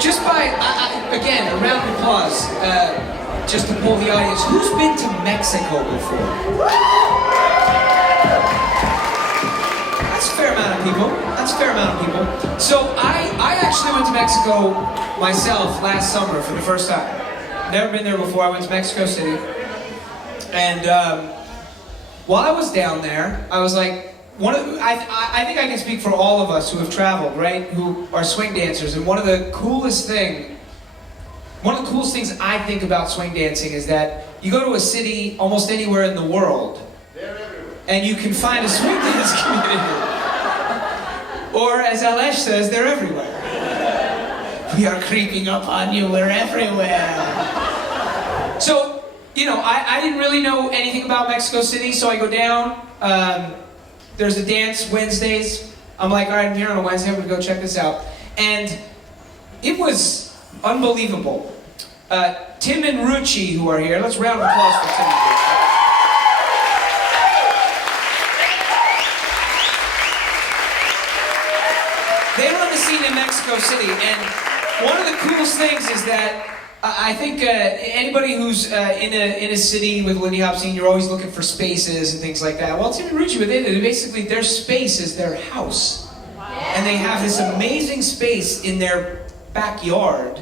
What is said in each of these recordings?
just by, again, a round of applause, just to pull the audience. Who's been to Mexico before? That's a fair amount of people. That's a fair amount of people. So I actually went to Mexico myself last summer for the first time. Never been there before. I went to Mexico City. And while I was down there, I was like, I think I can speak for all of us who have traveled, right? Who are swing dancers. And one of the coolest things I think about swing dancing is that you go to a city almost anywhere in the world, and you can find a swing dance community. Or as Alesh says, they're everywhere. We are creeping up on you, we're everywhere. So, you know, I didn't really know anything about Mexico City, so I go down. There's a dance Wednesdays. I'm like, all right, I'm here on a Wednesday, I'm gonna go check this out. And it was unbelievable. Tim and Ruchi, who are here, let's round of applause for Tim and Ruchi. They were on the scene in Mexico City, and one of the coolest things is that I think anybody who's in a city with Lindy Hop scene, you're always looking for spaces and things like that. Well, Tim and Ruchi, what they did, basically their space is their house. And they have this amazing space in their backyard,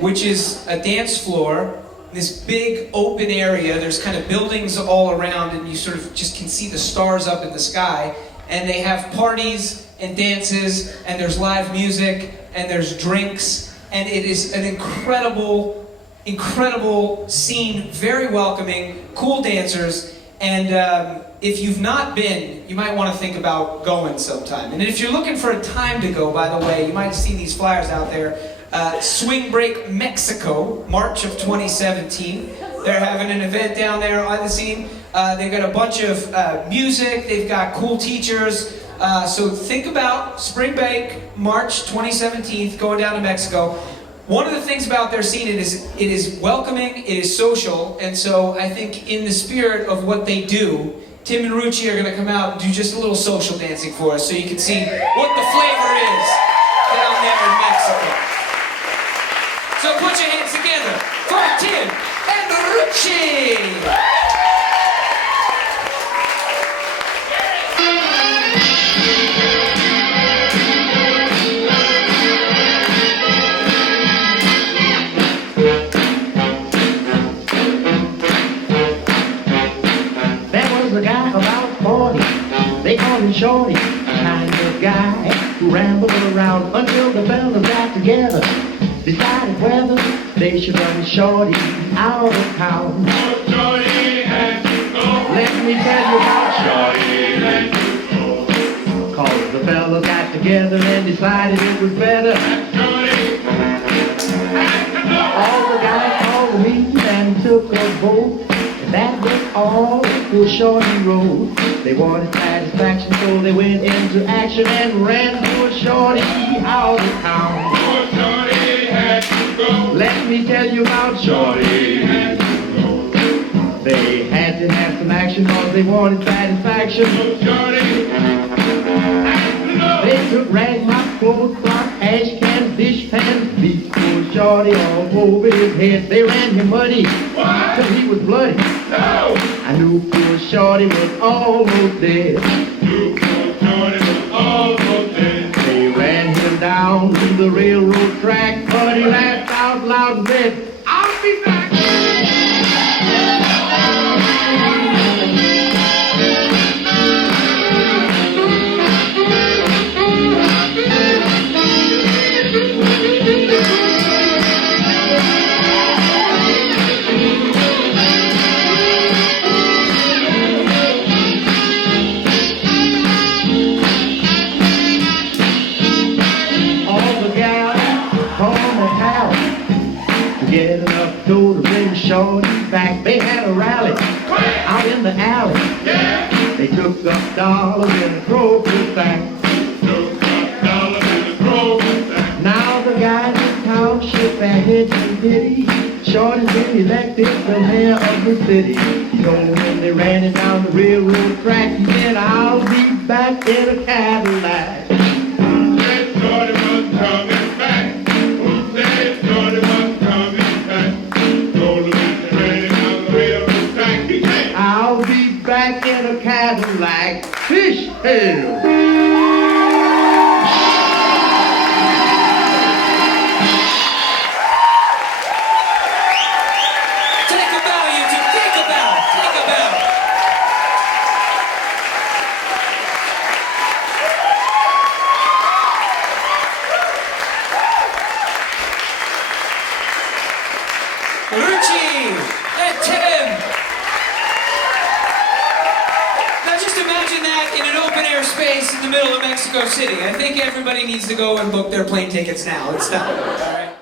which is a dance floor, this big open area. There's kind of buildings all around, and you sort of just can see the stars up in the sky. And they have parties and dances, and there's live music, and there's drinks. And it is an incredible, incredible scene, very welcoming, cool dancers, and if you've not been, you might want to think about going sometime. And if you're looking for a time to go, by the way, you might have seen these flyers out there. Swing Break Mexico, March of 2017. They're having an event down there on the scene. They've got a bunch of music, they've got cool teachers. So think about Spring Break, March 2017, going down to Mexico. One of the things about their scene, it is welcoming, it is social, and so I think in the spirit of what they do, Tim and Ruchi are going to come out and do just a little social dancing for us so you can see what the flavor is down there in Mexico. So put your hands together for Tim and Ruchi! They call him Shorty, kind of guy who rambled around until the fellas got together, decided whether they should run Shorty out of town. Oh, Shorty had to go. Let me tell you about Shorty had to go. Cause the fellas got together and decided it was better. Shorty had to go. All the guys called a meeting and took a vote. That was all for Shorty Road. They wanted satisfaction, so they went into action and ran for Shorty out of town. Oh, Shorty had to go. Let me tell you about Shorty. Shorty had to go. They had to have some action because they wanted satisfaction. Oh, Shorty had to go. They took rag, mop, clothes, block, ash cans, dish pans, beat for Shorty all over his head. They ran him muddy What? till he was bloody. No! I knew poor Shorty was almost dead. You poor Shorty was almost dead. They ran him down to the railroad track, but he laughed out loud and said, I'll be back! get enough dough to bring Shorty back. They had a rally out in the alley. Yeah. They took up dollars in a grocery sack. Took up dollars in a grocery sack. Now the guys in town shook their heads in pity. Shorty's been elected the mayor of the city. He told them when they ran it down the railroad track, he said, I'll be back in a Cadillac. Who said Shorty was coming back? Who said hell. Take a bow, you two. Take a bow. Take a bow. Ruchi and Tim. Now just imagine that in an open air space in the middle of Mexico City. I think everybody needs to go and book their plane tickets now. It's done. All right.